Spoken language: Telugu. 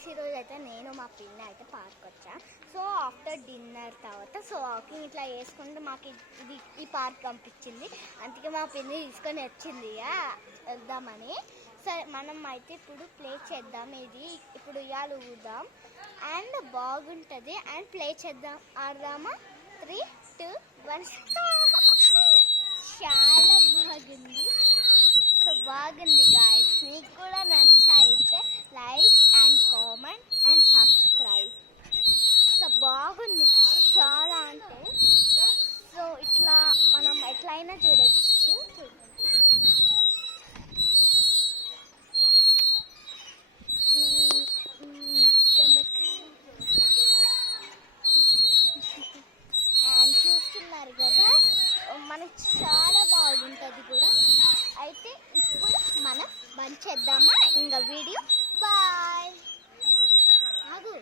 గాయస్ ఈరోజు అయితే నేను మా పిన్ని అయితే పార్క్ వచ్చా. సో ఆఫ్టర్ డిన్నర్ తర్వాత సో వాకింగ్ ఇట్లా వేసుకుంటే మాకు ఇది ఈ పార్క్ పంపించింది. అందుకే మా పిన్ని తీసుకొని వచ్చింది వెళ్దామని. సరే మనం అయితే ఇప్పుడు ప్లే చేద్దాం. ఇది ఇప్పుడు ఉయ్యాలు ఊదాం అండ్ బాగుంటుంది అండ్ ప్లే చేద్దాం. ఆడదామా? 3, 2, 1 చాలా బాగుంది. సో బాగుంది గాయస్, మీకు కూడా నచ్చైతే like and comment and subscribe. So బాగుంది చాలా అంటే. సో ఇట్లా మనం ఎట్లయినా చూడొచ్చు. అండ్ చూస్తున్నారు కదా, మనకు చాలా బాగుంటుంది కూడా. అయితే ఇప్పుడు మనం బంద్ చేద్దామా ఇంకా వీడియో? బాయ్. ఆగు.